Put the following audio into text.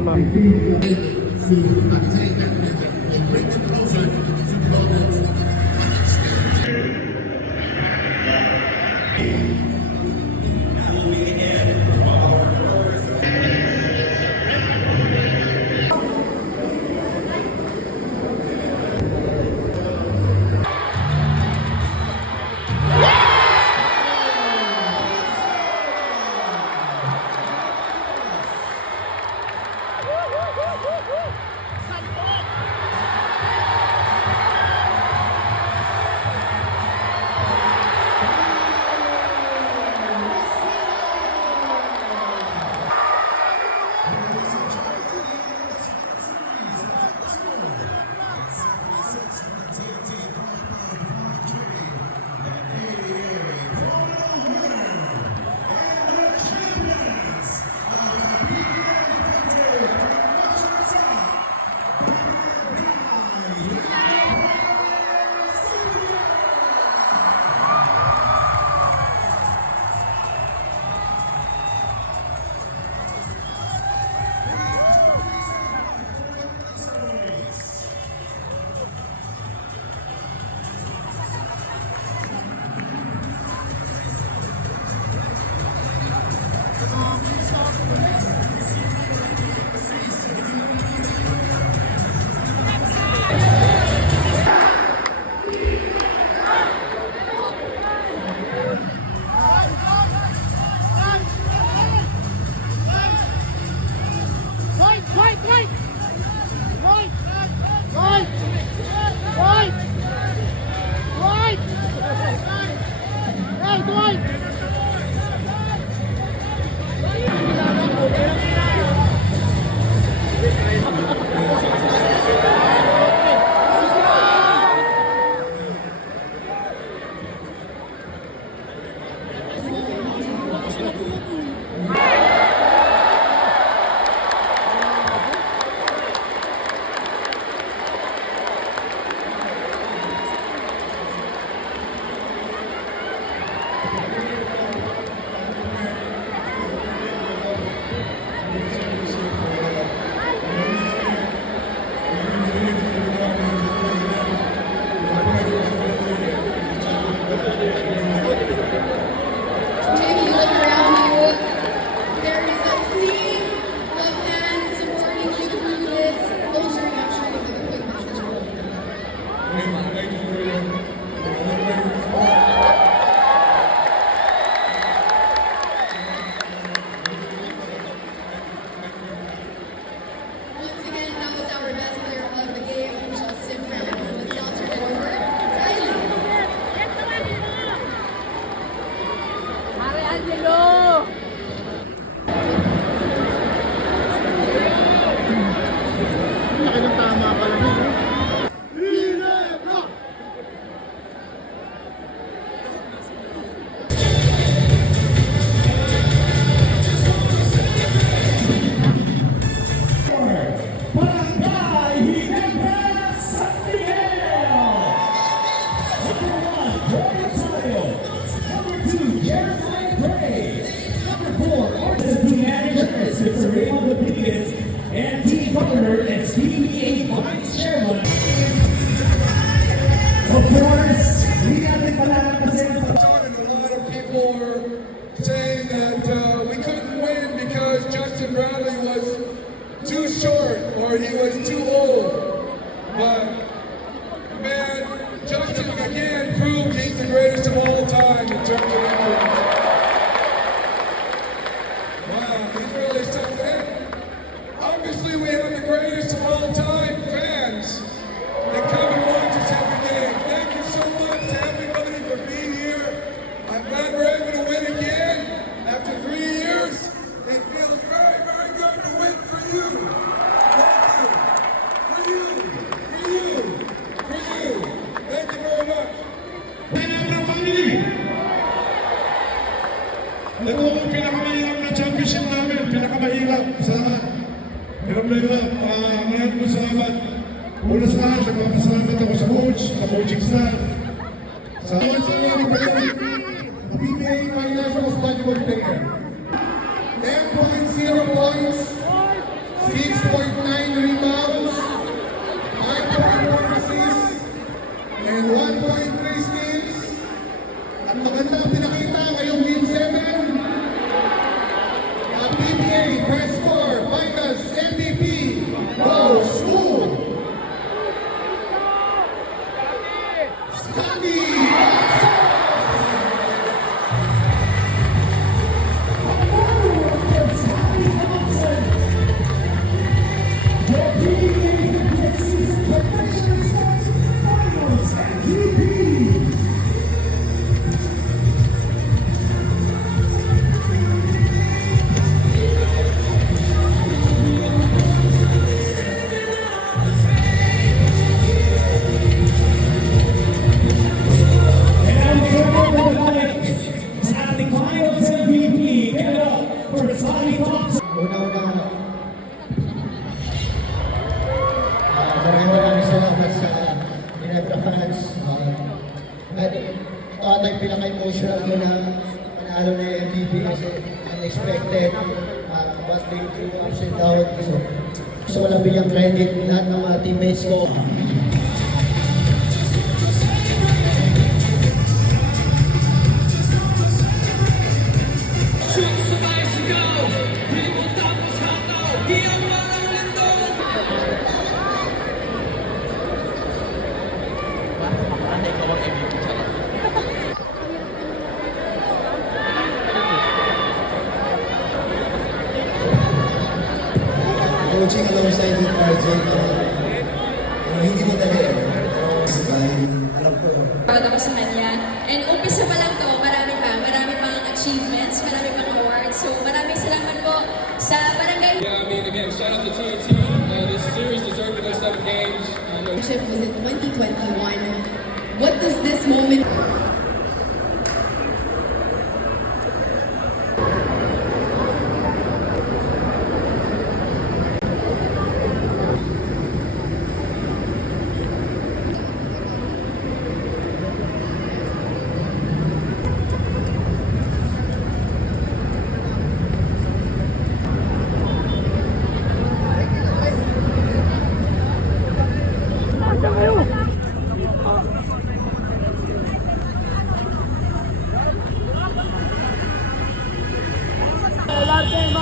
Roma. Saying that we couldn't win because Justin Bradley was too short or he was too old. But man, Justin again proved he's the greatest of all time in terms of influence. Wow, he's really stepped in. Obviously, we have the greatest of all time fans that come and watch us every day. Thank you so much to everybody for being here. I'm glad we're able to win again. After 3 years, it feels very, very good to win for you. Thank you. For you. Thank you very much. Ito ang pinakamahirap na championship namin, pinakamahirap sa lahat. Pero maraming po salamat. Una sa lahat, nagpapasalamat ako sa coach, sa coaching staff. Sa PBA Financial Study Work Taker. 10.0 points, 6 At magandang pinakita ngayong Game 7. Ang PBA Press Corps Finals MVP goes to Scotty Una-una, maraming salamat sa Ginebra fans. At ito atay pinaka-emotional ko na panalo na yung MVP kasi unexpected. Battling through ups and downs. So, gusto ko lang bigyang credit lahat ng mga teammates ko. Coaching alongside with RJ, hindi madali. Alam ko. Proud ako sa kanya. And umpisa pa lang to, marami pang achievements, marami pang awards. So maraming salamat po sa barangay. Yeah, I mean, again, shout out to TNT. This series deserved the next 7 games. Championship was in 2021. What does this moment